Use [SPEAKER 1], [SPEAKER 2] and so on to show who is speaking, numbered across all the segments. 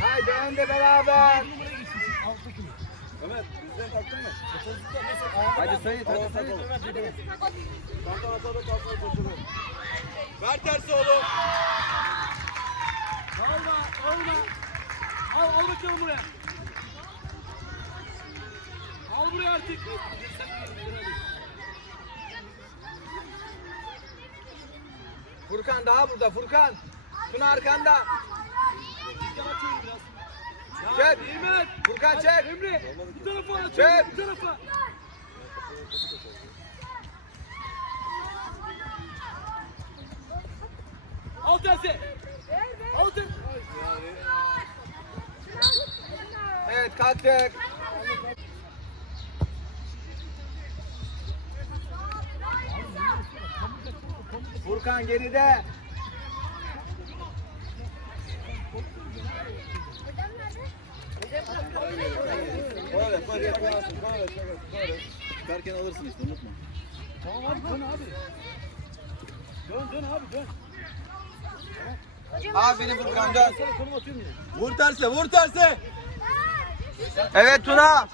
[SPEAKER 1] Haydi önde beraber.
[SPEAKER 2] Ömer bizden taktın mı?
[SPEAKER 1] Hadi Sayit hadi Sayit.
[SPEAKER 2] Kanka atada kalsın çocuğu. Ver tersi oğlum.
[SPEAKER 3] Alma, alma. Al, al bakalım buraya. Al buraya artık.
[SPEAKER 1] Furkan daha burada Furkan. Tuna arkanda. Çek. Furkan çek.
[SPEAKER 3] Emre. Bu tarafa aç.
[SPEAKER 1] Çek.
[SPEAKER 3] Bu tarafa. Al tersi. Al tersi.
[SPEAKER 1] Evet kalktık. Furkan geride.
[SPEAKER 2] Böyle böyle koyarsın. Böyle böyle. Çıkarken alırsın işte unutma.
[SPEAKER 3] Tamam abi dön abi. Dön dön abi dön.
[SPEAKER 1] Aferin Furkan dön.
[SPEAKER 2] Vur terse vur terse.
[SPEAKER 1] Evet Tuna.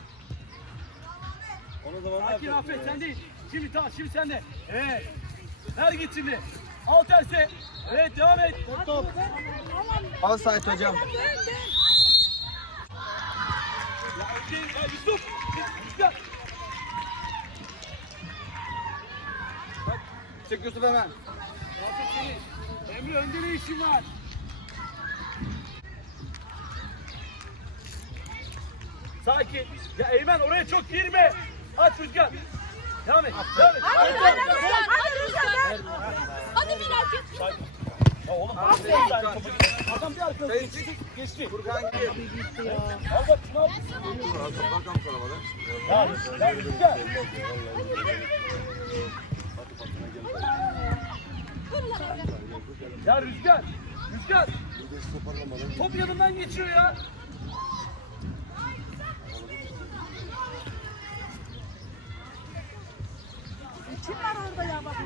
[SPEAKER 2] Onu zaman
[SPEAKER 3] Sakin? Afet sen değil. Şimdi tamam şimdi sen de. Evet. Ver git şimdi. Al tersi. Evet devam et. Top top.
[SPEAKER 1] Al Sayit hocam.
[SPEAKER 3] Yusuf.
[SPEAKER 1] Çık Yusuf hemen.
[SPEAKER 3] Emre önde ne işin var? Sakin. Ya Eymen oraya çok girme. Aç Rüzgar. Devam et. Devam et.
[SPEAKER 4] Hadi Rüzgar, hadi Rüzgar. Hadi Miraç.
[SPEAKER 3] Ya oğlum bak bir tane topu geçti. Adam bir
[SPEAKER 1] Sayın
[SPEAKER 3] geçti. Geçti.
[SPEAKER 1] Furkan gir.
[SPEAKER 3] Al bak ne yapıyorsun?
[SPEAKER 2] Bakalım sana bana.
[SPEAKER 3] Ya Rüzgar. Ya Rüzgar. Rüzgar. Top yanından geçiyor ya.
[SPEAKER 4] Kim var orada ya bak.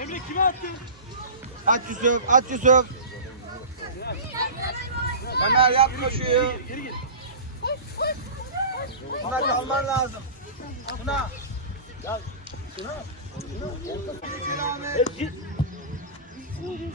[SPEAKER 3] Emre kime attın?
[SPEAKER 1] Aç Yusuf, aç Yusuf. Ömer yap koşuyu.
[SPEAKER 3] Geri gir.
[SPEAKER 1] Tuna kalman lazım. Tuna.
[SPEAKER 3] Ya şuna. Evet, git. Eline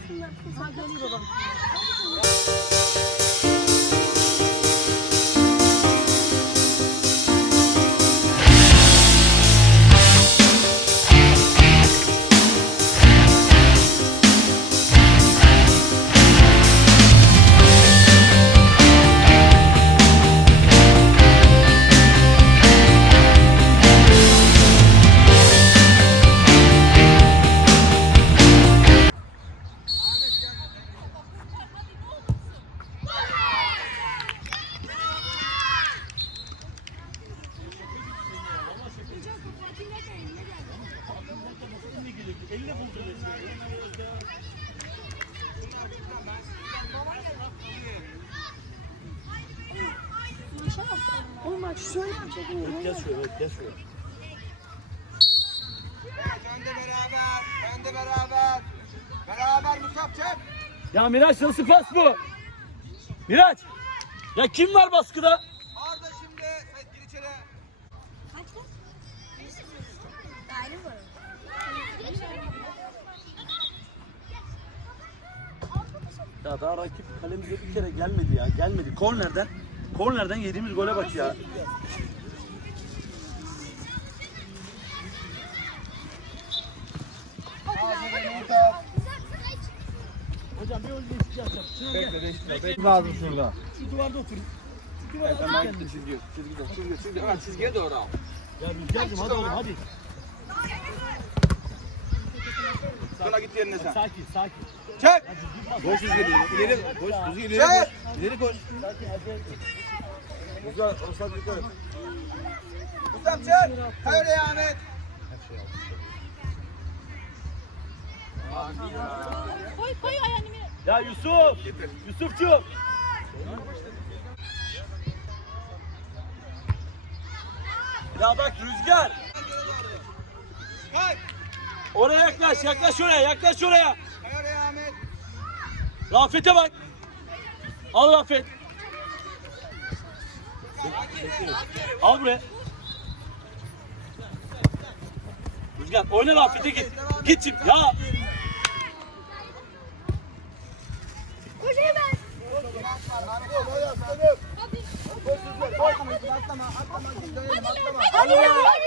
[SPEAKER 3] buldu resmen.
[SPEAKER 4] Oğlum bak şöyle yapacak.
[SPEAKER 3] Gel şuraya, evet, gel şuraya.
[SPEAKER 1] Önde beraber, önde beraber. Beraber Musab çek.
[SPEAKER 3] Ya Miraç nasıl pas bu? Miraç! Ya kim var baskıda? Ya daha rakip kalemize bir kere gelmedi ya. Gelmedi. Kornerden. Kornerden yediğimiz gole bak ya. Hocam bir önce isteyeceğim. Şuraya gel.
[SPEAKER 1] Lazım şurada.
[SPEAKER 3] Şu duvarda oturun. Şu duvarda otur kendin.
[SPEAKER 1] Çizgiye doğru al.
[SPEAKER 3] Ya Rüzgar'cığım hadi oğlum hadi.
[SPEAKER 1] Tuna git yerine sen.
[SPEAKER 3] Sakin sakin.
[SPEAKER 1] Çek.
[SPEAKER 2] Koş yüzü ileri. İleri koş. Yüzü ileri
[SPEAKER 1] Çek.
[SPEAKER 2] koş. İleri koş. Güzel. Osman et.
[SPEAKER 1] Musab çek. Hayır Ahmet.
[SPEAKER 4] Koy koy ayağını.
[SPEAKER 3] Ya Yusuf! Yusufcuğum! Ya bak Rüzgar!
[SPEAKER 1] Kalk.
[SPEAKER 3] Oraya yaklaş, yaklaş oraya, yaklaş oraya.
[SPEAKER 1] Hayır Ahmet.
[SPEAKER 3] Rafet'e bak. Al Rafet. Al buraya. Rüzgar oyna Rafet'e git. Git şimdi. Ya
[SPEAKER 4] Koş hemen.
[SPEAKER 1] Atlama, atlama, biz dönelim, atlama.
[SPEAKER 4] Hadi Rüzgar. Vur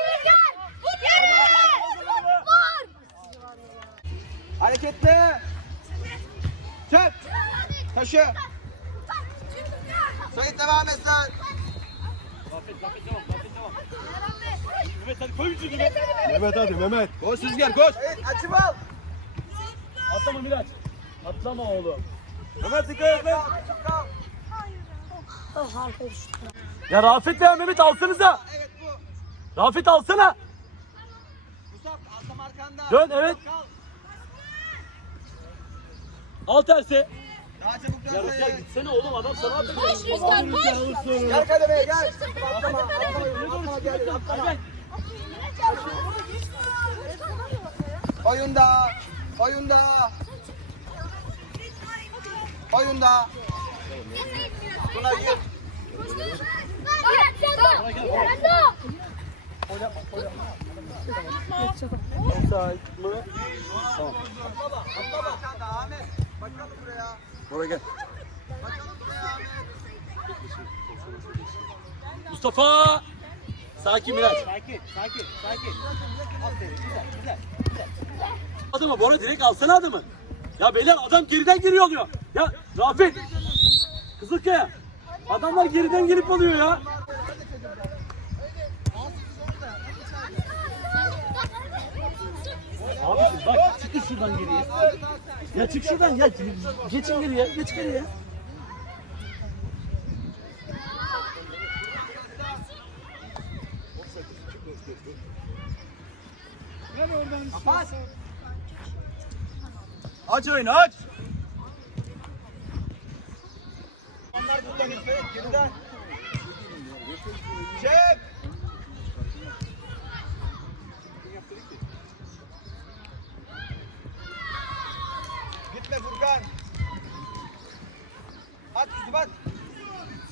[SPEAKER 1] Taşı. Sait devam et sen.
[SPEAKER 3] Rafet, Rafet devam, Rafet devam. Mehmet hadi koy vücudunu.
[SPEAKER 2] Mehmet hadi Mehmet. Koş Rüzgar koş.
[SPEAKER 1] Sait açım al.
[SPEAKER 3] Atlama Miraç. Atlama oğlum.
[SPEAKER 2] Mehmet dikkat et.
[SPEAKER 3] Ya Rafet veya Mehmet alsanıza.
[SPEAKER 1] Evet bu.
[SPEAKER 3] Rafet alsana.
[SPEAKER 1] Musab atlama arkanda.
[SPEAKER 3] Dön evet. Al tersi.
[SPEAKER 1] Daha çabuk
[SPEAKER 3] Ya
[SPEAKER 1] dön
[SPEAKER 3] Rüzgar
[SPEAKER 1] Sait.
[SPEAKER 3] gitsene oğlum adam sana atacak.
[SPEAKER 4] Koş Rüzgar koş.
[SPEAKER 1] Gel kademeye gel. Atlama, atlama, atlama, gel, atlama. Oyunda, oyunda. Oyunda. Buna gir. Atlama arkanda Ahmet. Bakalım buraya.
[SPEAKER 2] Oraya gel.
[SPEAKER 3] Mustafa. Sakin Miraç.
[SPEAKER 5] Sakin, sakin, sakin. Aferin, güzel, güzel.
[SPEAKER 3] Adamı Bora direkt alsana adamı. Ya beyler adam geriden giriyor oluyor. Ya Rafet. Kızılkaya. Adamlar geriden girip alıyor ya. Abi bak çıkın şuradan geriye. Ya çık şuradan ya. Geçin geriye. Geç geriye.
[SPEAKER 2] Aç oyunu aç.
[SPEAKER 1] Onlar buradan İsmet, geriden. Çek. Gitme Furkan. At Yusuf at.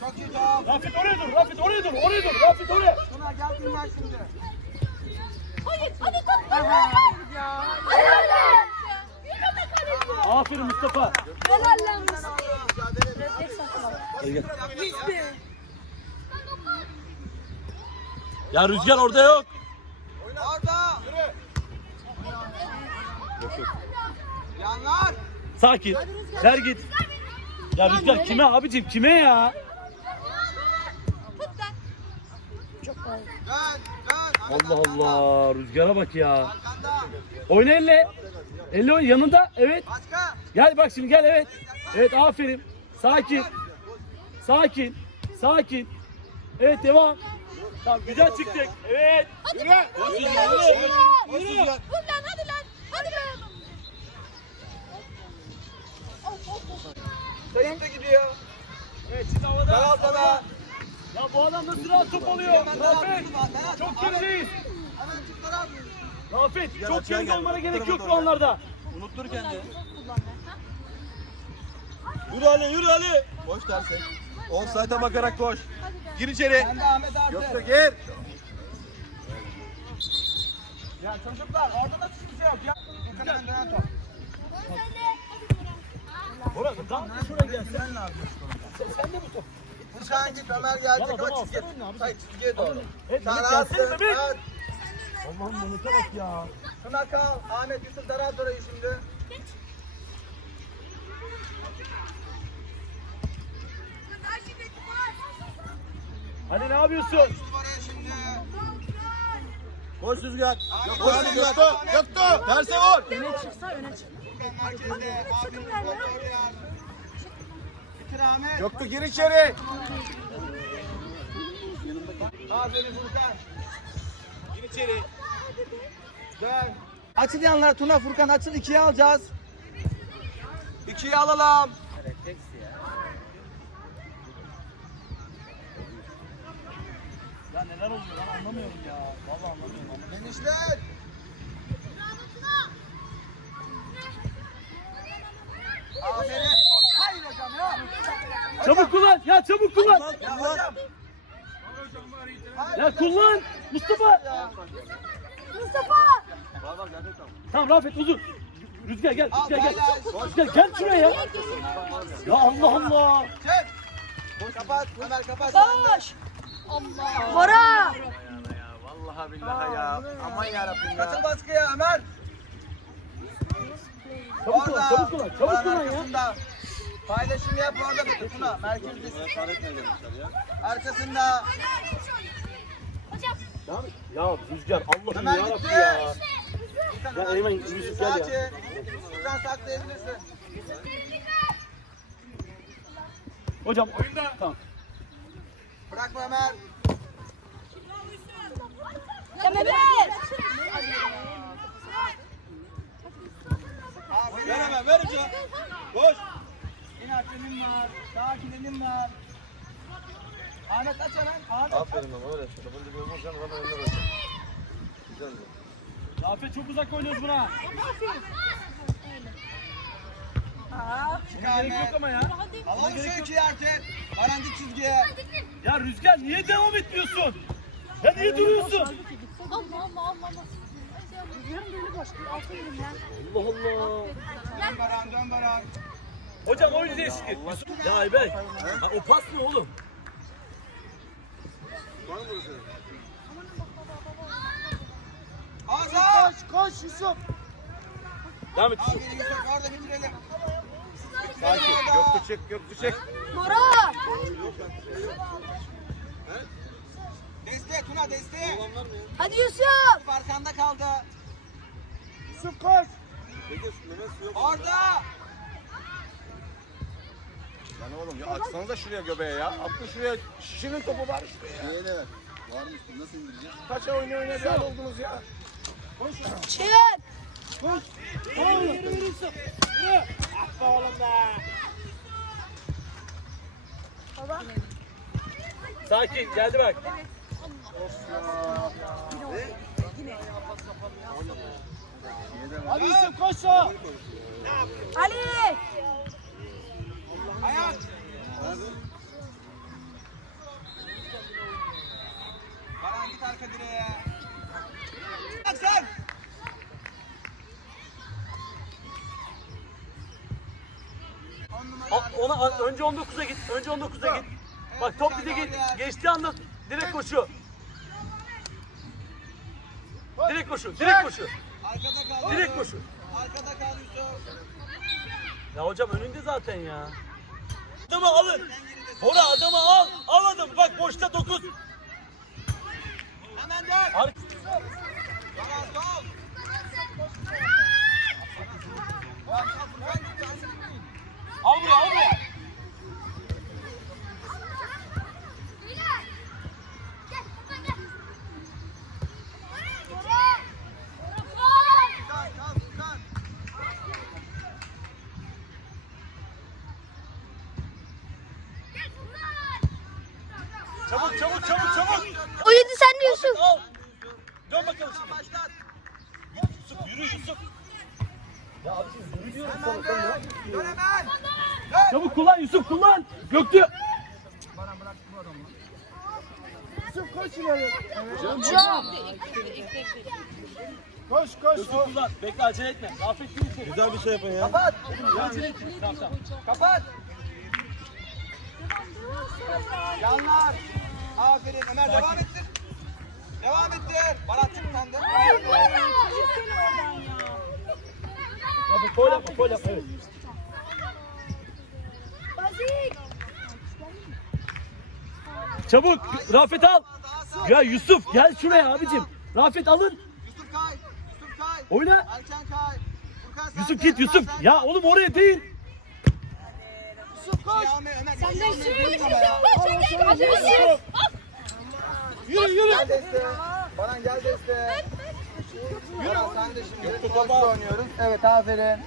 [SPEAKER 1] Çok iyi top.
[SPEAKER 3] Rafet oraya dur. Rafet oraya dur. Oraya dur. Rafet oraya.
[SPEAKER 1] Buna gel dinlen şimdi.
[SPEAKER 4] Hadi hadi tut. Hadi be kardeşim.
[SPEAKER 3] Aferin Mustafa.
[SPEAKER 4] Helal lan.
[SPEAKER 3] Gel, gel. Ya Rüzgar orada yok.
[SPEAKER 1] Orada. Yürü. Yanlar.
[SPEAKER 3] Sakin. Ver git. Ya Rüzgar kime abicim kime ya?
[SPEAKER 4] Lan.
[SPEAKER 3] Allah. Allah Rüzgar'a bak ya. Oyna elle. Elle oyna yanında. Evet. Gel bak şimdi gel evet. Evet aferin. Sakin. Sakin. Sakin. Evet devam. Tamam güzel çıktık. Evet.
[SPEAKER 4] Hadi
[SPEAKER 3] Yürü.
[SPEAKER 4] Vur lan hadi lan. Hadi be.
[SPEAKER 1] Sayın da gidiyor.
[SPEAKER 3] Evet şimdi havada.
[SPEAKER 1] Daral sana.
[SPEAKER 3] Ya bu adam nasıl rahat top alıyor? Rafet. Çok gerideyiz.
[SPEAKER 1] Hemen çık taraf.
[SPEAKER 3] Rafet çok geride olmana gerek yok bu anlarda.
[SPEAKER 2] Unuttur kendini. Yürü Ali yürü Ali. Koş derse. Offside'a bakarak koş. Gir içeri. Yoksa gir.
[SPEAKER 1] Ya çocuklar orada da kimse yok ya. Yukarıdan dönen top.
[SPEAKER 3] Orası tam şuraya gelsin.
[SPEAKER 1] Sen ne yapıyorsun?
[SPEAKER 3] Sen de bu top.
[SPEAKER 1] Furkan git Ömer gelecek ama çizgi.
[SPEAKER 3] alsana önüne abi.
[SPEAKER 1] Hayır çizgiye doğru. Sen rahatsın.
[SPEAKER 3] Allah'ım Mehmet'e bak ya.
[SPEAKER 1] Şuna kal. Ahmet Yusuf daralt orayı şimdi.
[SPEAKER 3] Hadi ne yapıyorsun?
[SPEAKER 1] Oraya şimdi.
[SPEAKER 2] Koş Rüzgar.
[SPEAKER 1] Ahmet
[SPEAKER 2] Koş
[SPEAKER 1] Ahmet,
[SPEAKER 2] Göktuğ.
[SPEAKER 1] Ahmet.
[SPEAKER 2] Göktuğ. Terse vur.
[SPEAKER 1] Merkezde. Abimiz Ahmet.
[SPEAKER 2] Göktuğ gir içeri.
[SPEAKER 1] Aferin Furkan.
[SPEAKER 2] Gir içeri.
[SPEAKER 1] Dön. Açıl yanlar Tuna Furkan açıl ikiye alacağız. İkiye alalım.
[SPEAKER 3] Ya neler oluyor ben anlamıyorum ya. Vallahi anlamıyorum. Çabuk kullan. Ya çabuk kullan.
[SPEAKER 1] Ya hocam.
[SPEAKER 3] Ya kullan. Mustafa.
[SPEAKER 4] Mustafa.
[SPEAKER 3] Tamam Rafet uzun. Rüzgar gel. Rüzgar gel. Rüzgar gel şuraya ya. Ya Allah Allah.
[SPEAKER 1] Çek. Kapat. Ömer kapat.
[SPEAKER 4] Koş. Allah. Bora.
[SPEAKER 2] Vallahi billahi ya. Aman yarabbim
[SPEAKER 1] Katıl baskıya Ömer.
[SPEAKER 3] Çabuk kullan. Çabuk kullan. Çabuk kullan ya.
[SPEAKER 1] arkasında. Paylaşım yap orada bir tutuna. Merkezdesin. Arkasında.
[SPEAKER 4] Hocam.
[SPEAKER 3] Ya, ya Rüzgar Allah'ım
[SPEAKER 1] Ömer
[SPEAKER 3] ya
[SPEAKER 1] gitti.
[SPEAKER 3] ya. Ya Eymen. Yusuf gel ya.
[SPEAKER 1] Sakin. Furkan saklayabilirsin.
[SPEAKER 3] Hocam. Tamam.
[SPEAKER 1] Bırakma Ömer.
[SPEAKER 4] Ya Mehmet.
[SPEAKER 1] Aferin.
[SPEAKER 2] Ver hemen ver ucuna. Koş.
[SPEAKER 1] İnat önüm var. Sakin önüm var. Ahmet aç hemen. Ahmet.
[SPEAKER 2] Aferin ama öyle. Şöyle bunu gibi olmaz canım. Hemen önüne bırak. Güzel güzel.
[SPEAKER 3] Rafet çok uzak oynuyoruz buna.
[SPEAKER 1] Çık
[SPEAKER 3] Gerek yok ama ya.
[SPEAKER 1] Alalım şu ikiyi artık. Baran git çizgiye.
[SPEAKER 3] Ya Rüzgar niye devam etmiyorsun? Ya niye duruyorsun?
[SPEAKER 4] Allah Allah Allah Allah. Yarın böyle boş. Altı yerim ben.
[SPEAKER 3] Allah Allah.
[SPEAKER 1] Dön Baran dön Baran.
[SPEAKER 3] Hocam oyun değişiklik. Ya Ayberk. Ha, o pas ne oğlum?
[SPEAKER 1] Azar. Koş koş Yusuf.
[SPEAKER 3] Devam et.
[SPEAKER 1] Aferin Yusuf orada bitirelim.
[SPEAKER 2] Sakin. Göktü çek. Göktü çek.
[SPEAKER 4] Bora.
[SPEAKER 1] Deste Tuna deste.
[SPEAKER 4] Hadi Yusuf.
[SPEAKER 1] Yusuf arkanda kaldı. Yusuf koş. Orada.
[SPEAKER 2] Lan oğlum ya açsanıza şuraya göbeğe ya. Attın şuraya şişinin topu var işte ya.
[SPEAKER 6] Evet. Varmış. Nasıl indireceğiz?
[SPEAKER 2] Kaça oynuyor oynuyor bir hal oldunuz ya.
[SPEAKER 4] Çık.
[SPEAKER 3] Sakin geldi bak.
[SPEAKER 1] Hadi Yusuf koş
[SPEAKER 4] Ali.
[SPEAKER 1] Ayak. Baran git arka direğe. Bak sen.
[SPEAKER 3] A- Ona önce 19'a git. Önce 19'a git. Bak top bize git. Geçtiği anda direkt koşu. Direkt koşu. Direkt koşu.
[SPEAKER 1] Arkada kal.
[SPEAKER 3] Direkt koşu.
[SPEAKER 1] Arkada kal Yusuf.
[SPEAKER 3] Ya hocam önünde zaten ya. Adamı alın. Bora adamı al. Al adamı. Bak boşta 9.
[SPEAKER 1] Hemen dön.
[SPEAKER 3] Ar-
[SPEAKER 1] Ahmet gitmeyin.
[SPEAKER 3] al buraya al buraya.
[SPEAKER 1] Furkan, kal, Furkan.
[SPEAKER 3] Çabuk çabuk çabuk çabuk.
[SPEAKER 4] Uyudu sen de Yusuf.
[SPEAKER 3] Al. Dön bakalım şimdi. Yusuf yürü Yusuf. Ya abi yürü diyorum
[SPEAKER 1] Hemen dön. Dön hemen.
[SPEAKER 3] Çabuk kullan Yusuf kullan. Göktü.
[SPEAKER 4] Hocam.
[SPEAKER 1] Koş koş.
[SPEAKER 3] Yusuf kullan. Bekle acele etme. Afet yürü. Güzel bir şey yapın ya.
[SPEAKER 1] Kapat.
[SPEAKER 3] Acele etme. Tamam tamam.
[SPEAKER 1] Kapat. Yanlar. Aferin Ömer devam ettir. Devam ettir. Barat çık sen de.
[SPEAKER 3] Abi foul yapma foul yapma. Evet. Çabuk Rafet al.
[SPEAKER 1] Daha sağ.
[SPEAKER 3] Ya Yusuf gel şuraya abicim. Rafet alın.
[SPEAKER 1] Yusuf kay. Yusuf kay.
[SPEAKER 3] Oyna.
[SPEAKER 1] Erken kay.
[SPEAKER 3] Yusuf git Yusuf. Ya oğlum oraya değil.
[SPEAKER 1] Yusuf koş. Sen de
[SPEAKER 3] Yürü yürü.
[SPEAKER 1] Gel deste. Baran gel deste. Yürü. sen de şimdi boşta oynuyoruz. Evet aferin.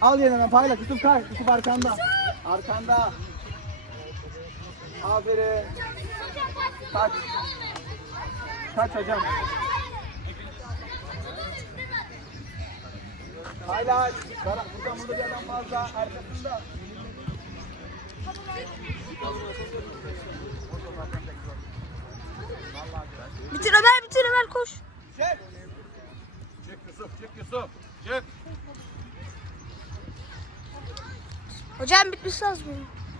[SPEAKER 1] Al yeniden paylaş. Yusuf kay. Yusuf arkanda. Arkanda. Aferin. Kaç. Kaç hocam. Baran buradan burada bir adam fazla. Arkasında.
[SPEAKER 4] Bitir Ömer bitir Ömer koş.
[SPEAKER 1] Çek.
[SPEAKER 2] Çık Yusuf, çık Yusuf. Çık.
[SPEAKER 4] Hocam bitmesi lazım.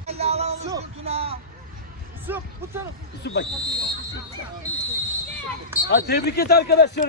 [SPEAKER 1] Fırtına. Yusuf bu taraf.
[SPEAKER 3] Yusuf bak. Ha tebrik et arkadaşlar.